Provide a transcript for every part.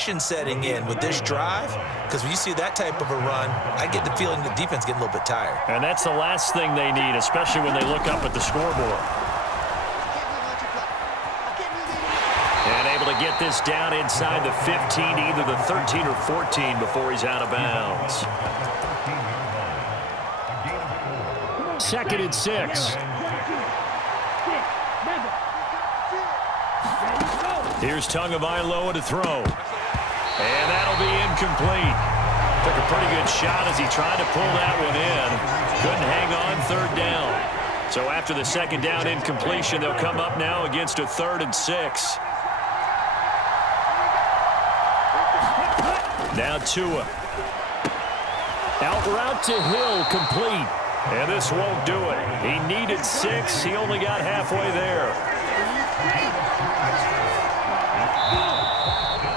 setting in with this drive, because when you see that type of a run, I get the feeling the defense getting a little bit tired. And that's the last thing they need, especially when they look up at the scoreboard. And able to get this down inside the 15, either the 13 or 14 before he's out of bounds. 2nd and 6. Here's Tagovailoa to throw. And that'll be incomplete. Took a pretty good shot as he tried to pull that one in. Couldn't hang on 3rd down. So after the 2nd down incompletion, they'll come up now against a 3rd and 6. Now Tua. Out route to Hill, complete. And this won't do it. He needed 6. He only got halfway there.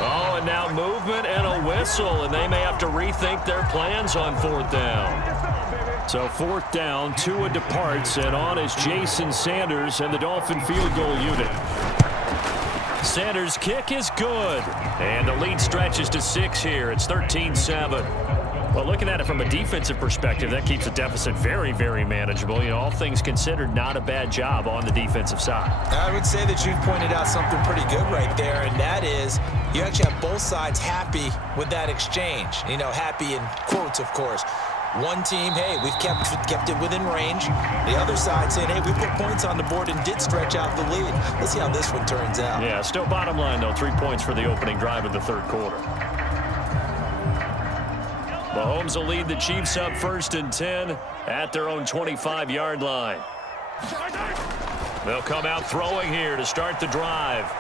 Oh, and now movement and a whistle, and they may have to rethink their plans on 4th down. So 4th down, Tua departs, and on is Jason Sanders and the Dolphin field goal unit. Sanders' kick is good, and the lead stretches to 6 here. It's 13-7. Well, looking at it from a defensive perspective, that keeps the deficit very, very manageable. You know, all things considered, not a bad job on the defensive side. I would say that you've pointed out something pretty good right there, and that is you actually have both sides happy with that exchange. You know, happy in quotes, of course. One team, hey, we've kept it within range. The other side saying, hey, we put points on the board and did stretch out the lead. Let's see how this one turns out. Yeah, still bottom line, though, 3 points for the opening drive of the 3rd quarter. Mahomes will lead the Chiefs up 1st and 10 at their own 25-yard line. They'll come out throwing here to start the drive.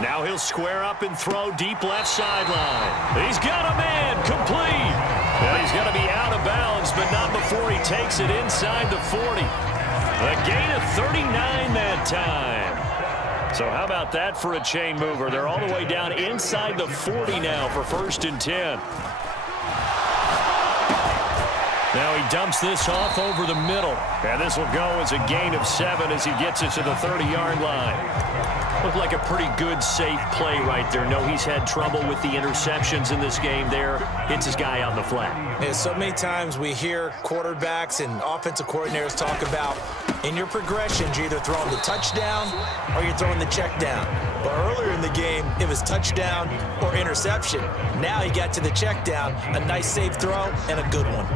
Now he'll square up and throw deep left sideline. He's got a man, complete. Well, he's going to be out of bounds, but not before he takes it inside the 40. A gain of 39 that time. So how about that for a chain mover? They're all the way down inside the 40 now for 1st and 10. Now he dumps this off over the middle. And this will go as a gain of 7 as he gets it to the 30-yard line. Looked like a pretty good, safe play right there. No, he's had trouble with the interceptions in this game there. Hits his guy out in the flat. Yeah, so many times we hear quarterbacks and offensive coordinators talk about in your progressions, you're either throwing the touchdown or you're throwing the check down. But earlier in the game, it was touchdown or interception. Now he got to the check down, a nice safe throw, and a good one.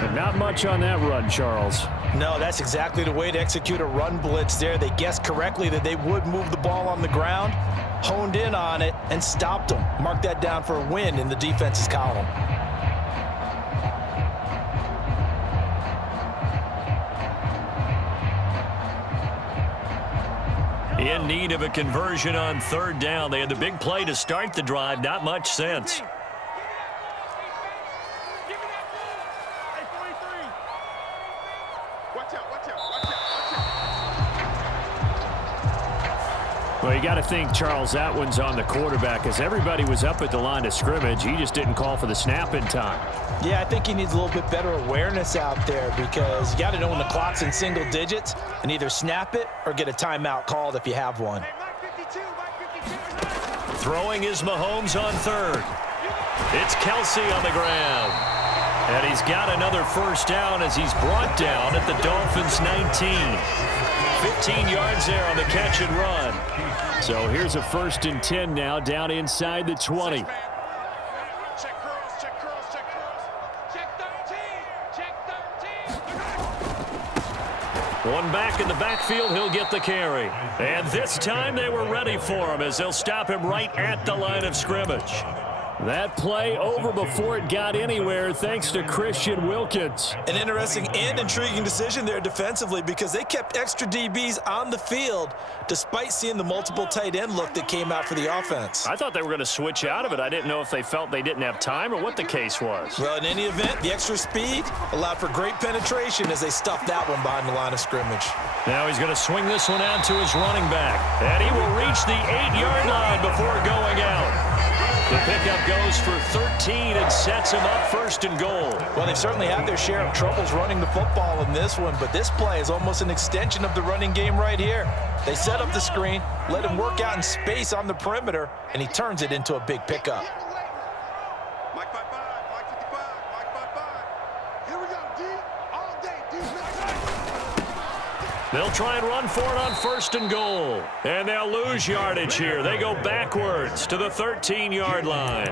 And not much on that run, Charles. No, that's exactly the way to execute a run blitz there. They guessed correctly that they would move the ball on the ground, honed in on it, and stopped them. Mark that down for a win in the defense's column. In need of a conversion on 3rd down. They had the big play to start the drive. Not much sense. Well, you got to think, Charles, that one's on the quarterback as everybody was up at the line of scrimmage. He just didn't call for the snap in time. Yeah, I think he needs a little bit better awareness out there because you got to know when the clock's in single digits and either snap it or get a timeout called if you have one. Throwing is Mahomes on 3rd. It's Kelsey on the ground. And he's got another 1st down as he's brought down at the Dolphins' 19. 15 yards there on the catch and run. So here's a 1st and 10 now down inside the 20. Check curls, check curls, check curls. Check 13, check 13. One back in the backfield, he'll get the carry. And this time they were ready for him as they'll stop him right at the line of scrimmage. That play over before it got anywhere thanks to Christian Wilkins. An interesting and intriguing decision there defensively because they kept extra DBs on the field despite seeing the multiple tight end look that came out for the offense. I thought they were going to switch out of it. I didn't know if they felt they didn't have time or what the case was. Well, in any event, the extra speed allowed for great penetration as they stuffed that one behind the line of scrimmage. Now he's going to swing this one out to his running back. And he will reach the 8-yard line before going out. The pickup goes for 13 and sets him up 1st and goal. Well, they've certainly had their share of troubles running the football in this one, but this play is almost an extension of the running game right here. They set up the screen, let him work out in space on the perimeter, and he turns it into a big pickup. They'll try and run for it on 1st and goal. And they'll lose yardage here. They go backwards to the 13-yard line.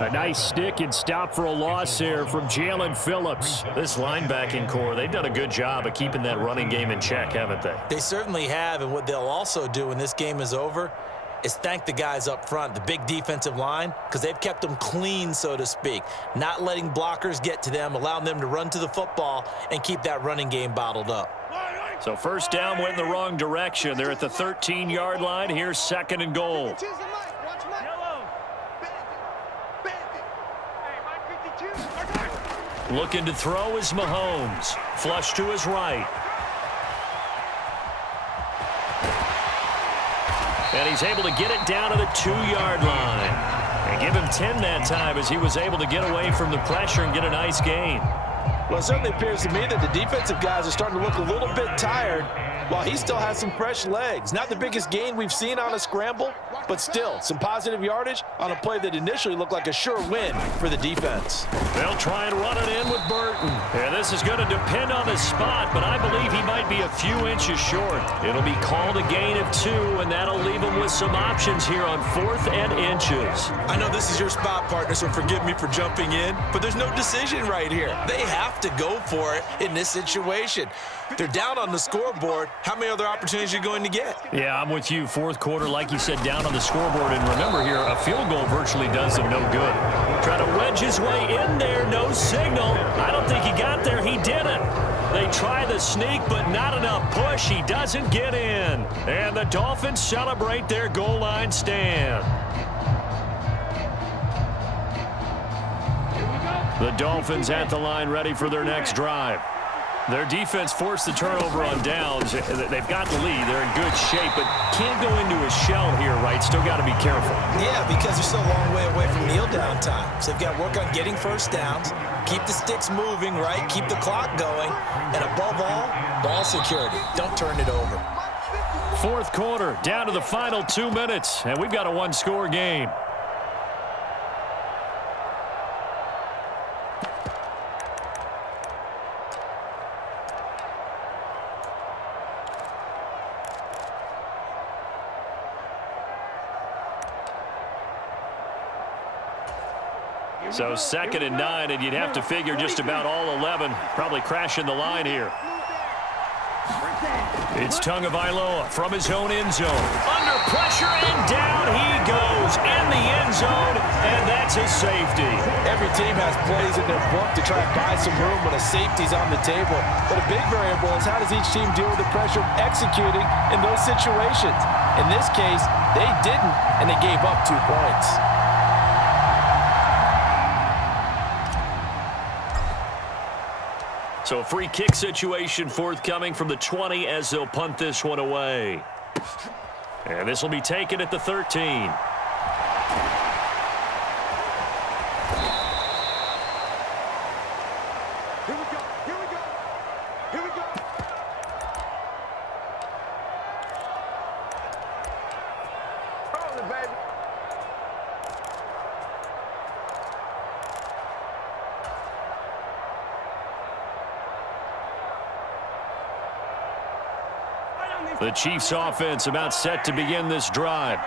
A nice stick and stop for a loss here from Jalen Phillips. This linebacking core, they've done a good job of keeping that running game in check, haven't they? They certainly have, and what they'll also do when this game is over is thank the guys up front, the big defensive line, because they've kept them clean, so to speak, not letting blockers get to them, allowing them to run to the football and keep that running game bottled up. So 1st down went in the wrong direction. They're at the 13-yard line. Here's 2nd and goal. Looking to throw is Mahomes. Flush to his right. And he's able to get it down to the 2-yard line. And give him 10 that time as he was able to get away from the pressure and get a nice gain. Well, it certainly appears to me that the defensive guys are starting to look a little bit tired while he still has some fresh legs. Not the biggest gain we've seen on a scramble, but still some positive yardage on a play that initially looked like a sure win for the defense. They'll try and run it in with Burton. And this is going to depend on the spot, but I believe he might be a few inches short. It'll be called a gain of 2, and that'll leave him with some options here on 4th and inches. I know this is your spot, partner, so forgive me for jumping in, but there's no decision right here. They have to go for it in this situation. They're down on the scoreboard. How many other opportunities are you going to get? Yeah, I'm with you. 4th quarter, like you said, down on the scoreboard. And remember here, a field goal virtually does him no good. Try to wedge his way in there. No signal. I don't think he got there. He didn't. They try the sneak, but not enough push. He doesn't get in. And the Dolphins celebrate their goal line stand. The Dolphins at the line ready for their next drive. Their defense forced the turnover on downs. They've got the lead. They're in good shape, but can't go into a shell here, right? Still got to be careful. Yeah, because they're still a long way away from kneel down time. So they've got to work on getting 1st downs, keep the sticks moving, right? Keep the clock going, and above all, ball security. Don't turn it over. 4th quarter, down to the final 2 minutes, and we've got a 1-score game. So 2nd and 9, and you'd have to figure just about all 11 probably crashing the line here. It's Tagovailoa from his own end zone. Under pressure, and down he goes in the end zone, and that's a safety. Every team has plays in their book to try and buy some room when a safety's on the table. But a big variable is how does each team deal with the pressure executing in those situations. In this case, they didn't, and they gave up 2 points. So a free kick situation forthcoming from the 20 as they'll punt this one away. And this will be taken at the 13. The Chiefs offense about set to begin this drive.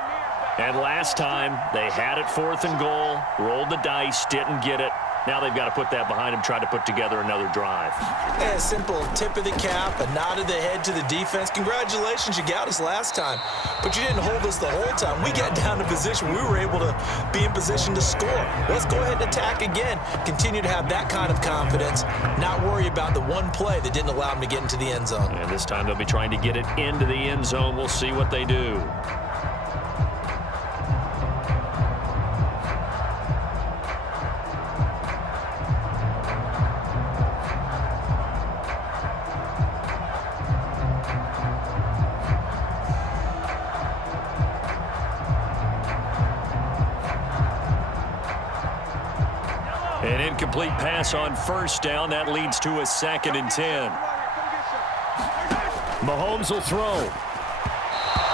And last time, they had it 4th and goal, rolled the dice, didn't get it. Now they've got to put that behind them, try to put together another drive. Yeah, a simple tip of the cap, a nod of the head to the defense. Congratulations, you got us last time, but you didn't hold us the whole time. We got down to position. We were able to be in position to score. Let's go ahead and attack again. Continue to have that kind of confidence, not worry about the one play that didn't allow them to get into the end zone. And this time they'll be trying to get it into the end zone. We'll see what they do. An incomplete pass on first down. That leads to a 2nd and 10. Mahomes will throw.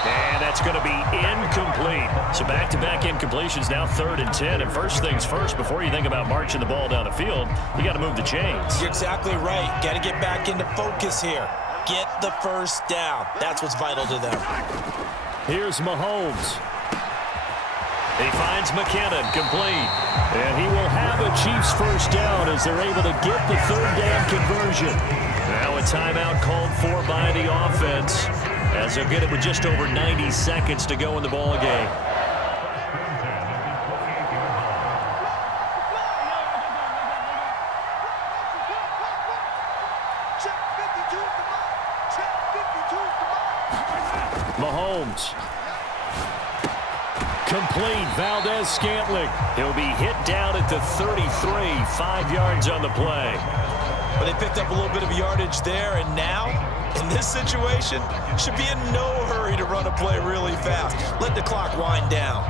And that's going to be incomplete. So back-to-back incompletions, now 3rd and 10. And first things first, before you think about marching the ball down the field, you got to move the chains. You're exactly right. Got to get back into focus here. Get the first down. That's what's vital to them. Here's Mahomes. He finds McKinnon, complete. And he will have a Chiefs first down as they're able to get the 3rd down conversion. Now a timeout called for by the offense, as they'll get it with just over 90 seconds to go in the ball game. Mahomes. Complete. Valdez-Scantling. He'll be hit down at the 33, 5 yards on the play. But they picked up a little bit of yardage there, and now, in this situation, should be in no hurry to run a play really fast. Let the clock wind down.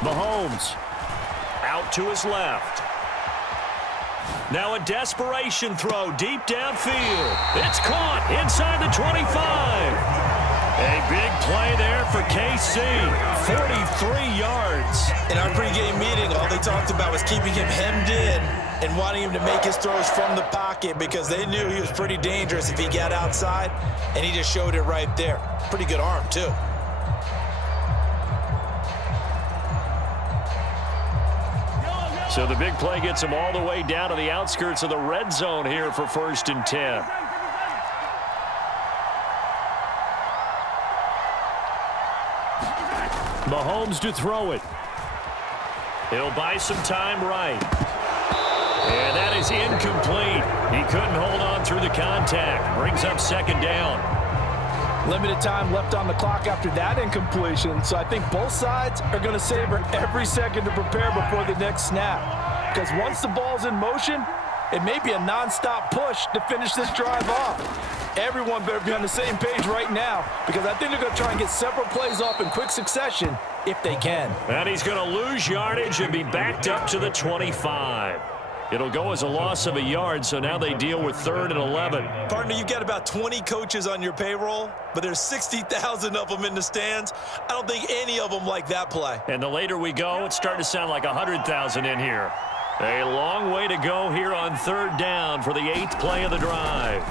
Mahomes out to his left. Now a desperation throw deep downfield. It's caught inside the 25. A big play there for KC. 43 yards. In our pregame meeting, all they talked about was keeping him hemmed in and wanting him to make his throws from the pocket because they knew he was pretty dangerous if he got outside, and he just showed it right there. Pretty good arm, too. So the big play gets him all the way down to the outskirts of the red zone here for 1st and 10. Mahomes to throw it. He'll buy some time right. And that is incomplete. He couldn't hold on through the contact. Brings up 2nd down. Limited time left on the clock after that incompletion, so I think both sides are going to savor every second to prepare before the next snap. Because once the ball's in motion, it may be a non-stop push to finish this drive off. Everyone better be on the same page right now, because I think they're going to try and get several plays off in quick succession if they can. And he's going to lose yardage and be backed up to the 25. It'll go as a loss of a yard, so now they deal with 3rd and 11. Partner, you've got about 20 coaches on your payroll, but there's 60,000 of them in the stands. I don't think any of them like that play. And the later we go, it's starting to sound like 100,000 in here. A long way to go here on 3rd down for the 8th play of the drive.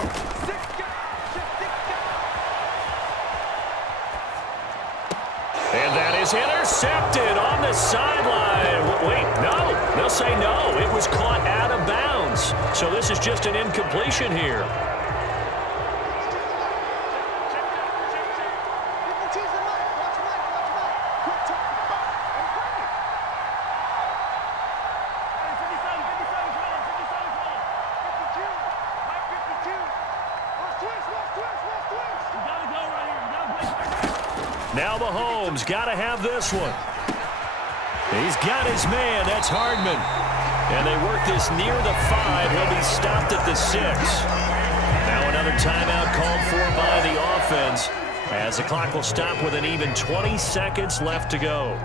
And that is intercepted on the sideline. Wait, no. They'll say no. It was caught out of bounds. So this is just an incompletion here. Now Mahomes got to have this one. He's got his man. That's Hardman. And they work this near the 5. He'll be stopped at the 6. Now another timeout called for by the offense, as the clock will stop with an even 20 seconds left to go.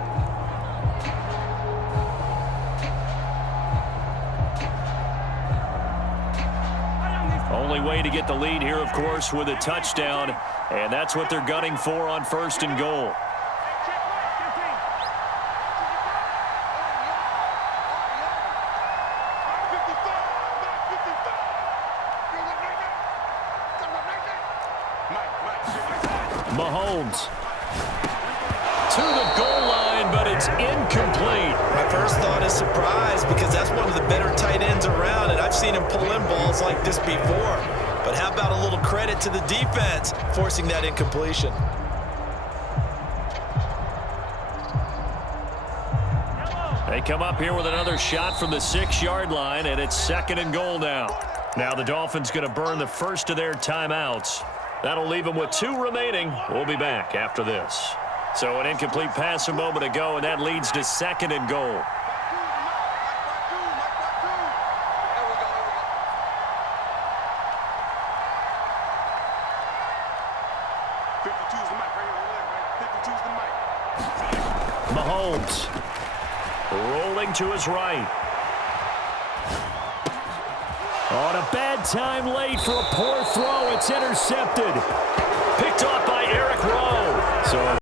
Only way to get the lead here, of course, with a touchdown. And that's what they're gunning for on 1st and goal. Mahomes to the goal line, but it's incomplete. My first thought is surprise, because that's one of the better tight ends around, and I've seen him pull in balls like this before. But how about a little credit to the defense forcing that incompletion? They come up here with another shot from the 6-yard line, and it's 2nd and goal now. Now the Dolphins going to burn the first of their timeouts. That'll leave them with 2 remaining. We'll be back after this. So an incomplete pass a moment ago, and that leads to 2nd and goal. Mahomes rolling to his right. On a bad time late for a poor throw. It's intercepted. Picked off by Eric Rowe. So